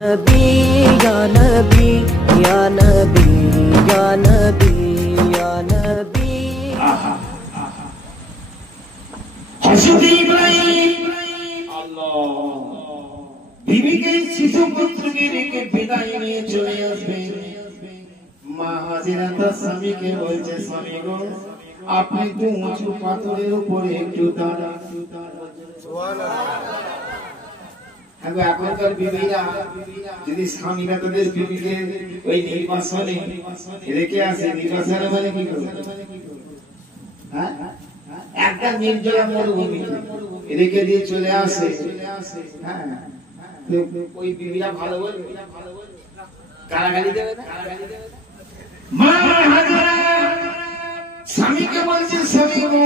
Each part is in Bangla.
नबी या नबी या नबी या नबी या नबी हज़रत इब्राहिम अल्लाह बीवी के शिशु पुत्र के लेके विदाई নিয়ে চলে আসবে মা হাজেরা তার স্বামীকে বলছে স্বামী গো আপনি তো উঁচু পাথরের উপরে একটু দাঁড়ান সুবহানাল্লাহ আগে এখনকার বিবিরা যদি স্বামীরা তাদের বিবিকে ওই নির্বাসনে রেখে আসে নির্বাসনে মানে কি করে হ্যাঁ একটা নির্জলা মরুভূমি রেখে দিয়ে চলে আসে হ্যাঁ ওই বিবিরা ভালো বলে গালাগালি দেবে না মা হাজেরা স্বামীকে বলছে স্বামী গো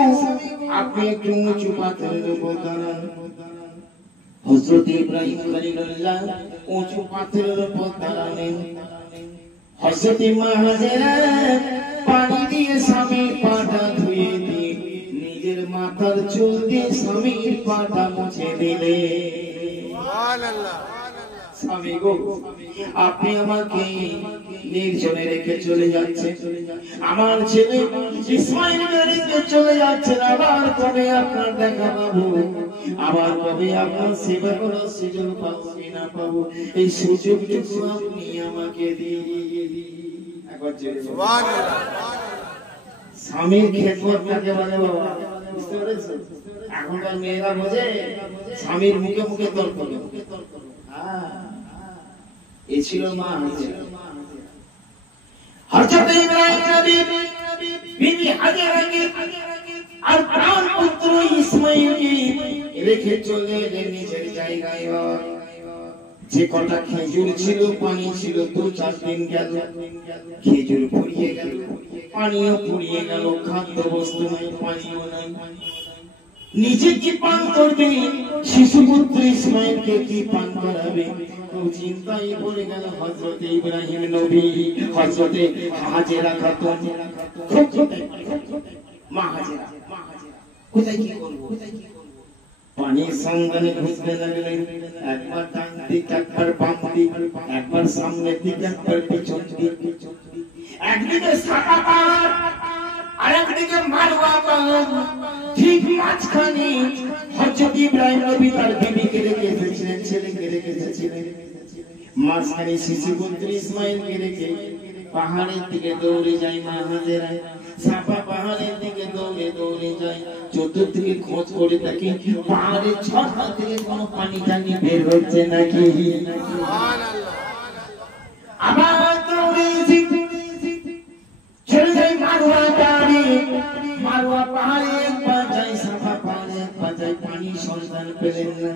আপনি একটু উঁচু পাথরের উপর দাঁড়ান हज़रत इब्राहिम खलीलुल्लाह ऊंचे पाथरेर ऊपर दाঁড়ালেন हज़रत मां हाजेरा पानी দিয়ে স্বামীর পাটা ধুয়ে দিয়ে নিজের মাথার চুল দিয়ে স্বামীর পাটা মুছে দিলেন সুবহানাল্লাহ স্বামী গো আপনি আমাকে নির্জনে রেখে চলে যাচ্ছেন আমার ছেলে ইসমাঈলকে রেখে চলে যাচ্ছেন আবার কবে আপনার দেখা পাবো আবার কবে আপনার সেবা করার সুযোগ পাবো না পাবো এই সুযোগটুকু আপনি আমাকে দিয়ে একবার জোরে সুবহানাল্লাহ স্বামীর খেদমত কাকে বলে বাবা বুঝতে পেরেছো এখনকার মেয়েরা বোঝে স্বামীর মুখে মুখে তর্ক এই ছিল মা হযরত ইব্রাহিম নবী বিবি হাজেরাকে আর প্রাণ পুত্র ইসমাঈলকে রেখে চলে এলেন নিজের জায়গায় যে কটা খেজুর ছিল পানি ছিল 2-4 দিন গেল খেজুর ফুরিয়ে গেল পানিও ফুরিয়ে গেল খাদ্য বস্তু নাই পানিও নাই নিজে কি পান করবে শিশুপুত্র ইসমাঈলকে কি পান করাবে চিন্তায় পড়ে গেল হযরত ইব্রাহিম নবী হযরত হাজেরা খাতুন মা হাজেরা কোথায় কি করব পানির সঙ্গনে ঘুরতে লাগলেন একবার ডান দিক একবার বাম দিক একবার সামনে দিক একবার পিছন দিক একদিকে সাদা পাহাড় আরেকদিকে মারওয়া পাহাড় ঠিক মাঝখানে হযরত ইব্রাহিম নবী তার বিবিকে রেখে এসেছিলেন ছেলেকে রেখে এসেছিলেন মাঝখানে শিশুপুত্র ইসমাঈলকে রেখে পাহাড়ের দিকে দৌড়ে যায় মা হাজেরা সাফা পাহাড়ের দিকে দৌড়ে দৌড়ে যায় চতুর্দিকে খোঁজ করে দেখে পাহাড়ের ছটা থেকে কোনো পানি টানি বের হচ্ছে নাকি সুবহানাল্লাহ আবার দৌড়ে চলে যায় মারওয়া পাহাড়ে মারওয়া পাহাড়ে একবার যায় সাফা পাহাড়ে একবার যায় পানি সন্ধান পেলেন না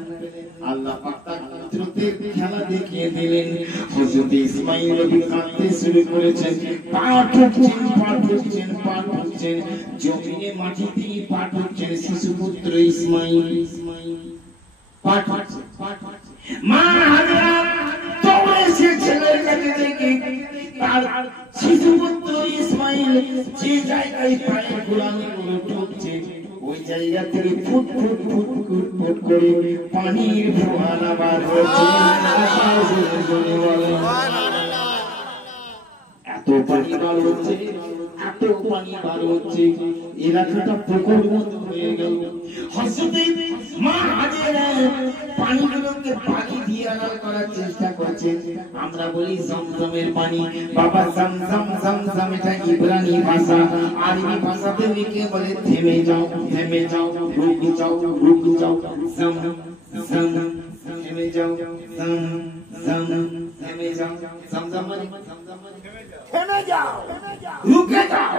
আল্লাহ পাক তার কুদরতের খেলা দেখিয়ে দিলেন হযরত ইসমাঈল নবী কাঁদতে শুরু করেছেন পা ঠুকছেন জমিনে মাটি দিয়ে পা ঠুকছেন শিশুপুত্র ইসমাঈল পা ঠুকছে মা হাজেরা দৌড়ে এসে ছেলের কাছে দেখে তার শিশুপুত্র ইসমাঈল যে জায়গায় পায়ে গোলামি করে ঠুকছে ওই জায়গা থেকে foot foot foot foot foot করে পানির ফোয়ারা বার হচ্ছে এত পানি বার হচ্ছে এত পানি বার হচ্ছে এলাকাটা পুকুর মতো হয়ে গেল হযরত মা হাজেরা পানিগুলোকে পানি দিয়ে আলাদা করার চেষ্টা করছেন আমরা বলি জমজমের পানি বাবা জমজম জমজম এটা ইব্রানি ভাষা আরবি ভাষাতে লিখে বলে থেমে যাও রুক যাও জম জম থেমে যাও জম জম থেমে যাও জমজম মানে থেমে যাও রুকে যাও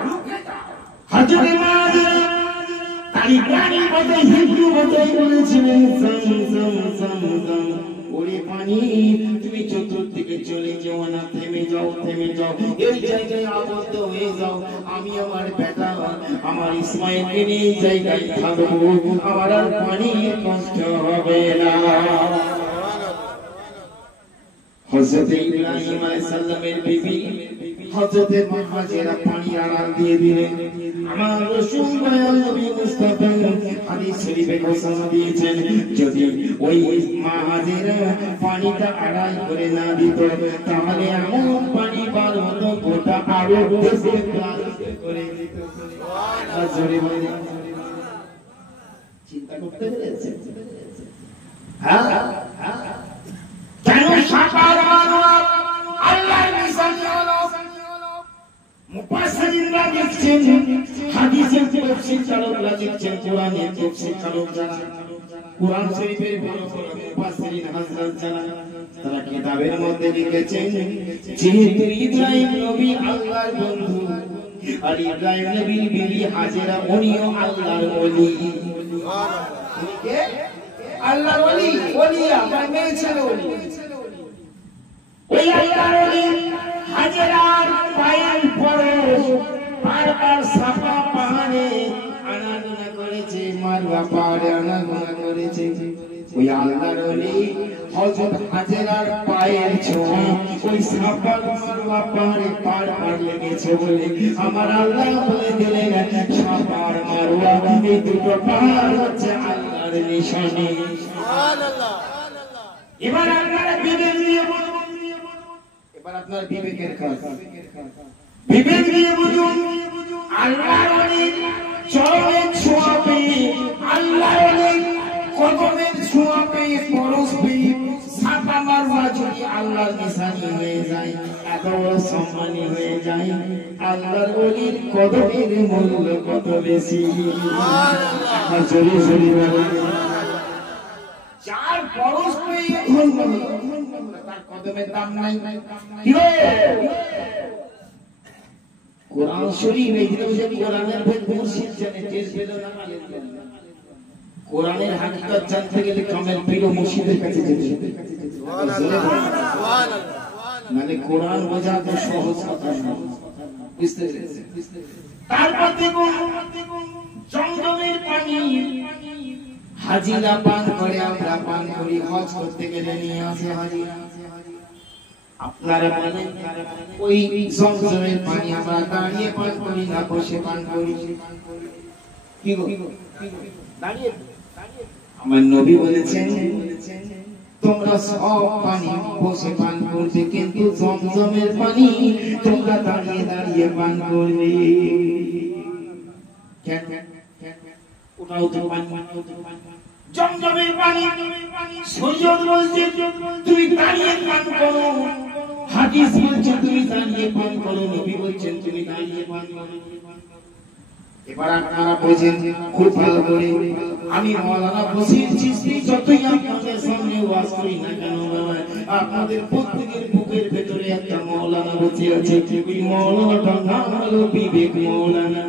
হযরত মা হাজেরা তারি পানি বলে হিব্রু ভাষায় বলেছিলেন জম জম জম জম ওরে পানি তুমি চতুর্দিকে চলে যাও না থেমে যাও এই জায়গায় আবদ্ধ হয়ে যাও আমি আমার বেটা আমার ইসমাঈলকে নিয়ে এই জায়গায় থাকবো আমার আর পানির কষ্ট হবে না হযরত ইব্রাহিম আলাইহিস সালামের বিবি হযরত হাজেরা পানি আড়াল দিয়ে দিলেন। আমার রাসূল দয়াল নবী মুস্তাফা হাদিস শরীফে ঘোষণা দিয়েছেন, যদি ওই মা হাজেরা পানিটা আড়াল করে না দিত তাহলে এমন পানি বার হতো গোটা আরব দেশে প্লাবিত করে দিত। সুবহানাল্লাহ। জোরে বলে চিন্তা করতে পেরেছেন? হ্যাঁ, কেন সাকার মানব আল্লাহর নিশানি হলো। মুফাসসিরিনরা লিখছেন, হাদিসের তাফসীর কারকরা লিখছেন, কোরআনের তাফসীর কারক যারা, কোরআন শরীফের বড় বড় মুফাসসিরিন হযরত যারা, তারা কিতাবের মধ্যে লিখেছেন, যেহেতু ইব্রাহিম নবী আল্লাহর বন্ধু আর ইব্রাহিম নবীর বিবি হাজেরা উনিও আল্লাহর ওলি। সুবহানাল্লাহ। আল্লাহর ওলি, ওলি আমার মেয়ে ছিল ওলি। ওই আল্লাহর ওলি হাজেরার পায়ের পরশ বারবার সাফা পাহাড়ে আনাগোনা করেছে, মারওয়া পাহাড়ে আনাগোনা করেছে। ওই আল্লাহর ওলি হযরত হাজেরার পায়ের ছোঁয়া ওই সাফা মারওয়া পাহাড়ে পার লেগেছে বলে আমার আল্লাহ বলে দিলেন, সাফা আর মারওয়া এই দুটো পাহাড় হচ্ছে আল্লাহর নিশানি। সুবহানাল্লাহ। এবার আপনারা বিবেক নিয়ে বলুন, এবার আপনার বিবেকের কাজ, বিবেক নিয়ে বুঝুন। আল্লাহর ওলি চরণের ছোঁয়া পেয়ে, আল্লাহর ওলি কদমের ছোঁয়া পেয়ে, পরশ পেয়ে সাফা মারওয়া যদি আল্লাহর নিশানি হয়ে যায়, এত বড় সম্মানী হয়ে যায়, আল্লাহর ওলির কদমের মূল্য কত বেশি। সুবহানাল্লাহ। জোরে জোরে বলেন। যার পরশ পেয়ে ধন্য হলো তার কদমের দাম নাই। কোরআন শরীফ এই যে কোরআনের মুর্শিদ জানে, টের পেল না আলেম জানে। কোরআনের হাকিকত জানতে গেলে কামেল পীর ও মুর্শিদের কাছে যেতে হবে। সুবহানাল্লাহ। সুবহানাল্লাহ। মানে কোরআন বোঝা তো সহজ কথা না, বুঝতে পেরেছেন? তারপর দেখুন জমজমের পানি হাজিরা পান করে, আমরা পান করি, হজ করতে গেলে নিয়ে আসে হাজিরা। আপনারা বলেন ওই জমজমের পানি আমরা দাঁড়িয়ে পান করি না বসে পান করি? কি গো, দাঁড়িয়ে? আমার নবী বলেছেন তোমরা সব পানি বসে পান করবে, কিন্তু জমজমের পানি তোমরা দাঁড়িয়ে দাঁড়িয়ে পান করবে। কেন? ওটাও তো পানি। জমজমের পানি সৈয়দ বলছে তুমি দাঁড়িয়ে পান করো, হাদিস বলছে তুমি দাঁড়িয়ে পান করো, নবী বলছেন তুমি দাঁড়িয়ে পান করো। এবার আপনারা বোঝেন খুব ভালো করে, আমি মাওলানা বসির চিশতি যতই আপনাদের সামনে ওয়াজ করি না কেন বাবা, আপনাদের প্রত্যেকের বুকের ভেতরে একটা মাওলানা বসে আছে। ওই মাওলানাটার নাম হলো বিবেক মাওলানা।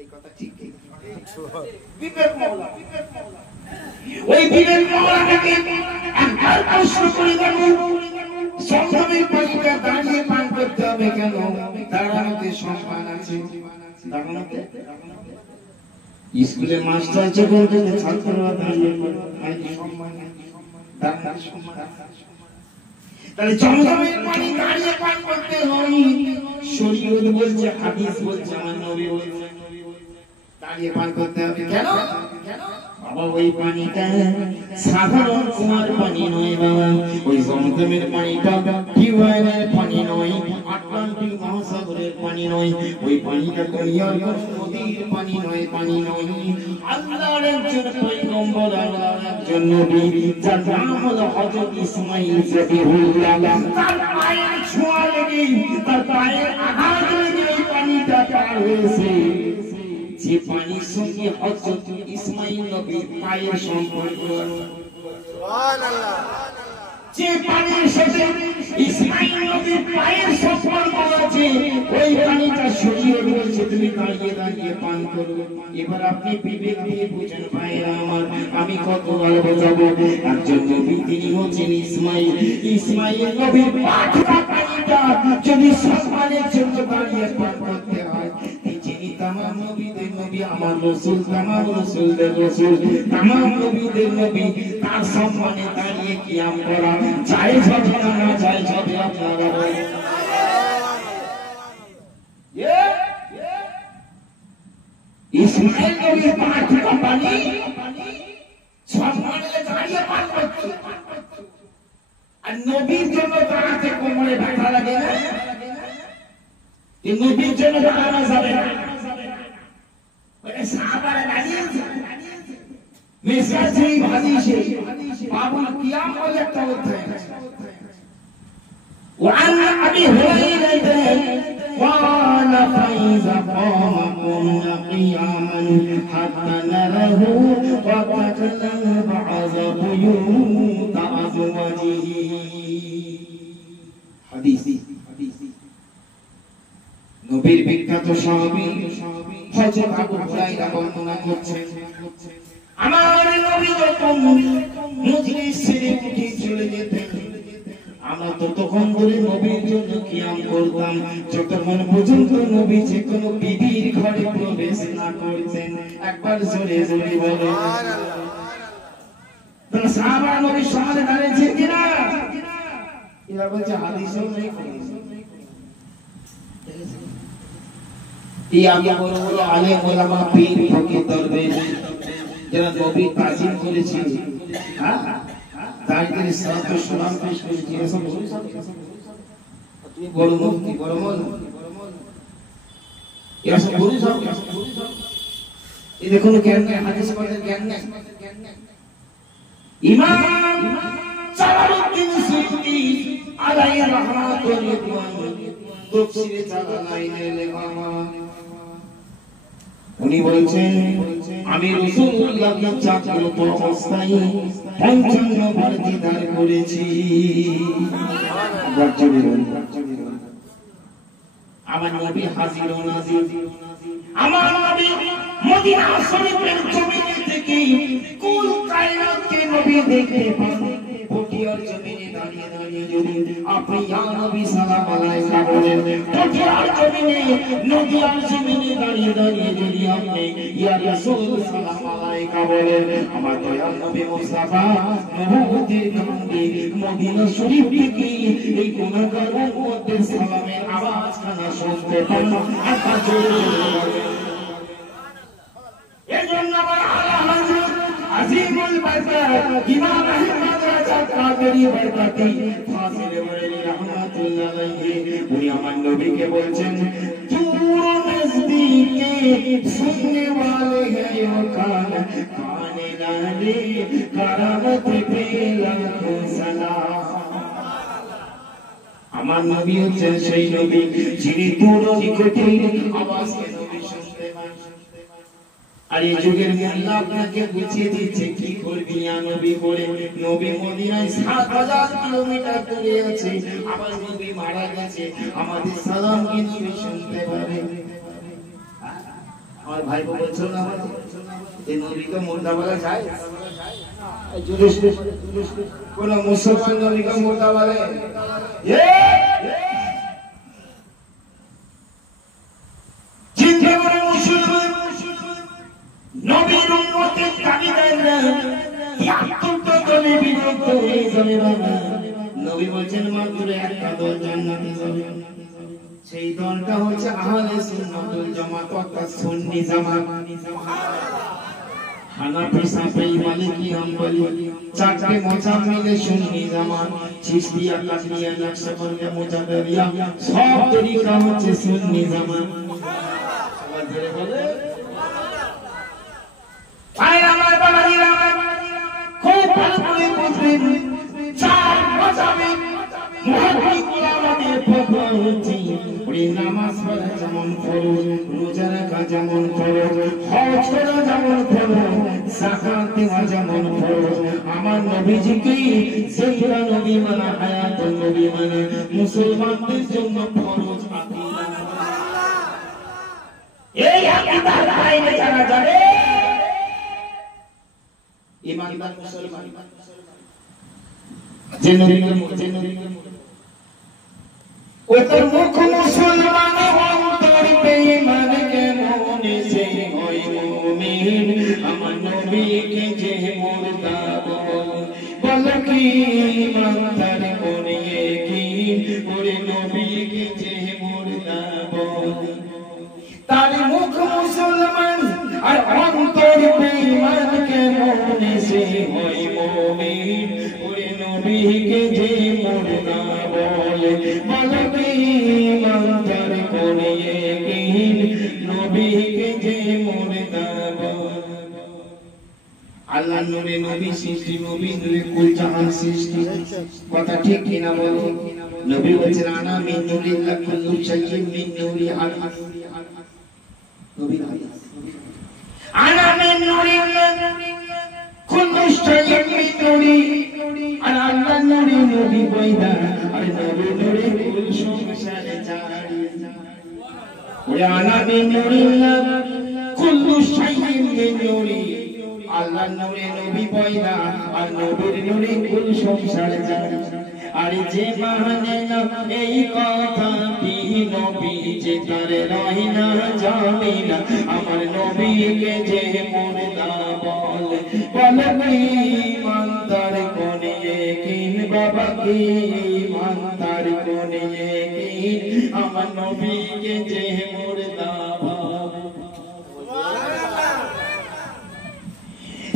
এই কথা ঠিক কি? বিবেক মাওলানা। ওই বিবেক মাওলানাকে একবার প্রশ্ন করে দেখুন, জমজমের পানিটা দাঁড়িয়ে পান করতে হবে কেন? দাঁড়ানোতে সম্মান আছে। দাঁড়ানোতে স্কুলে মাস্টার যখন ছাত্ররা দাঁড়িয়ে সম্মান, দাঁড়ানোর সম্মান। তাহলে জমজমের পানি দাঁড়িয়ে পান করতে হয়। শরীয়ত বলছে, হাদিস বলছে, আমার নবী বলছে দাঁড়িয়ে পান করতে হবে। কেন? বাবা ওই পানিটা সাধারণ কুয়ার পানি নয় বাবা, ওই জমজমের পানিটা টিউবওয়েলের পানি নয়, আটলান্টিক মহাসাগরের পানি নয়, ওই পানিটা দুনিয়ার কোন নদীর পানি নয়, পানি নয়। আল্লাহর একজন পয়গম্বর, আল্লাহর একজন নবী, যার নাম হলো হযরত ইসমাঈল জবিহুল্লাহ, তার পায়ের ছোঁয়া লেগে, তার পায়ের আঘাত লেগে এই পানিটা পার হয়েছে। যে পানির সঙ্গে হযরত ইসমাঈল নবীর পায়ের সম্পর্ক, সুবহানাল্লাহ, যে পানির সাথে ইসমাঈল নবীর পায়ের সম্পর্ক আছে, ওই পানিটা শরীয়ত বলছে তুমি দাঁড়িয়ে দাঁড়িয়ে পান করো। এবার আপনি বিবেক দিয়ে বুঝেন ভাইরা আমার, আমি কত ভালো বোঝাবো। একজন নবী তিনি হচ্ছেন ইসমাঈল, ইসমাঈল নবীর পাখিটা পানিটা যদি সম্মানের জন্য দাঁড়িয়ে পান করতে হয়, তামাম নবীদের নবী আমার রাসূল, তামাম রাসূলদের রাসূল, তামাম নবীদের নবী, তার সম্মানে দাঁড়িয়ে কিয়াম করা জায়েজ হবে না না জায়েজ হবে আপনারা বলেন ইসমাইল নবীর পা থেকে পানি সব মানলে দাঁড়িয়ে পান করছে আর নবীর জন্য দাঁড়াতে কোমরে ব্যথা লাগে না এই নবীর জন্য দাঁড়ানো যাবে না বলে সাহাবারা দাঁড়িয়েছে মেসাজেই হাদিসে বাবুল কিয়াম বলে একটা অধ্যায় আছে وعن أبي هريرة قال فإذا قام قمنا قياما حتى نره وتكلم بعض بيوت أزواجه حديث নবীর বিখ্যাত সাহাবী হযরত আবু হুরায়রা বর্ণনা করছেন আমার নবী যখন মজলিস ছেড়ে উঠে চলে যেতেন আমরা ততক্ষণ ধরে নবীর জন্য কিয়াম করতাম যতক্ষণ পর্যন্ত নবী যে কোনো বিবির ঘরে প্রবেশ না করতেন একবার জোরে জোরে বলেন সুবহানাল্লাহ তো সাহাবা নবীর সামনে দাঁড়িয়েছে কিনা এরা বলছে হাদিসেও নেই এই আগে বড় বড় আলেম ওলামা পীর ফকির দরবেশ যারা নবী তাজিম করেছে হ্যাঁ তাদের সাথে সালাম পেশ করেছে এসব বড় মুফতি বড় মৌলভী এরা সব গুরু সব এদের কোনো জ্ঞান নেই হাদিস পড়ার জ্ঞান নেই ইমাম জালালউদ্দিন সুয়ুতী আলাইহি রাহমাতুল্লাহ তাফসীরে জালালাইনে লেখা উনি বলছেন আমি রাসূলুল্লাহকে জাগ্রত অবস্থায় 55 বার দিদার করেছি আমার নবী হাজির ও নাজির আমার নবী মদিনা শরীফের জমিনে থেকে কুল কায়নাতকে নবী দেখতে পান পটিয়ার জমিনে দাঁড়িয়ে দাঁড়িয়ে যদি আপনি ইয়া নবী সালাম আলাইকা বলেন পটিয়ার জমিনে নদিয়ার জমিনে দাঁড়িয়ে দাঁড়িয়ে যদি আপনি ইয়া রাসূল সালাম আলাইকা বলেন আমার দয়াল নবী মুস্তাফা নবুয়তের কান্ডে মদিনা শরীফ থেকে এই গুনাহগারের মধ্যে সালামের আওয়াজ কানা শুনতে পান আর জোরে এজন্য আমার আল্লাহ হযরত আজিমুল বারকাত ইমাম আহমদ রাজা কাদেরী বরকতি ফাজিল বরেলি রাহমাতুল্লাহ আলাইহি উনি আমার নবীকে বলছেন दूर नजदीक सुनने वाले हैं वो कान काने लाले करामत पे लाखों सलाम আমার নবী হচ্ছেন সেই নবী যিনি দূর নিকটের আওয়াজকে নবী শুনতে পান আর এই যুগের মোল্লা আপনাকে বুঝিয়ে দিচ্ছে কি করবি ইয়া নবী করে নবী মদিনায় ৭০০০ কিলোমিটার দূরে আছে আমার নবী মারা গেছে আমাদের সালাম কি নবী শুনতে পারে আমার ভাই বলছো না এই নবী তো মুর্দা বলা যায় এই জুলুস কোন মুসলমান নবী কা মুর্দা বলে জিন্দে বলে মুসলমান নবীর উম্মতের দাবিদাররা ৭৩টা দলে বিভক্ত হয়ে যাবে বাবা নবী বলেন মাত্র একটা দল জান্নাতে যাবে সেই দলটা হচ্ছে আহলে সুন্নাত ওয়াল জামাত অর্থাৎ সুন্নি জামাত হানাফি শাফিঈ মালিকি হাম্বলি চারটি মাযহাব মিলে সুন্নি জামাত চিশতিয়া কাদরিয়া নকশবন্দিয়া মুজাদ্দিদিয়া সব তরিকা হচ্ছে সুন্নি জামাত আবার জোরে বলে আয় আমার বাবাজিরা খুব ভালো করে বুঝবেন চার মাযহাবে মুহাদ্দিস আমাদের ফতোয়া হচ্ছে ওই নামাজ পড়া যেমন ফরজ রোজা রাখা যেমন ফরজ হজ করা যেমন ফরজ যাকাত দেওয়া যেমন ফরজ আমার নবীজিকে সাইয়্যিদুন নবী মানা হায়াতুন নবী মানা মুসলমানদের জন্য ফরজ আকীদা এই আকীদার বাইরে যারা যাবে ইমানদার মুসলমান ওতর মুখ মুসলমান অন্তর বেঈমান কে মনে সে হয় মুমিন আমার নবীকে যে মুর্দা বল কি সৃষ্টি কথা ঠিক কিনা বলো নবী বলেছেন আনা মিন নূরিল্লাহ কুল্লু শাইইন মিন নূরি আল্লাহ নবী আনা মিন নূরিল্লাহ কুল্লু শাইইন মিন নূরি আর আল্লাহ নূরি নবী পয়দা আর নবী নূরি কুল সংসারে জারি ওয়া আনা মিন নূরিল্লাহ কুল্লু শাইইন মিন নূরি আল্লাহ নূরে নবী পয়দা আর নবীর নূরে কুল সংসার জারি আর যে মানে না এই কথা কি নবী যে তারে রয় না জানি না আমার নবীকে যে মুর্দা বলে বলে কি মানতার কোনে কিন বাবা কি মানতার কোনে কিন আমার নবীকে যে মুর্দা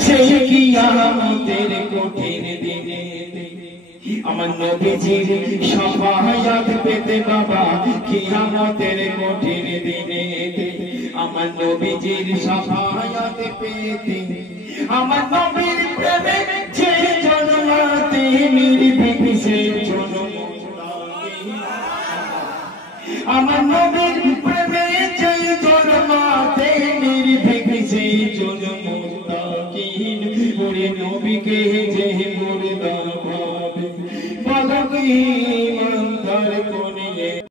সেই কিয়ামতের কঠিন দিনে আমার নবীজির শাফায়াত পেতে বাবা কিয়ামতের কঠিন দিনে আমার নবীজির শাফায়াত পেতে আমার নবী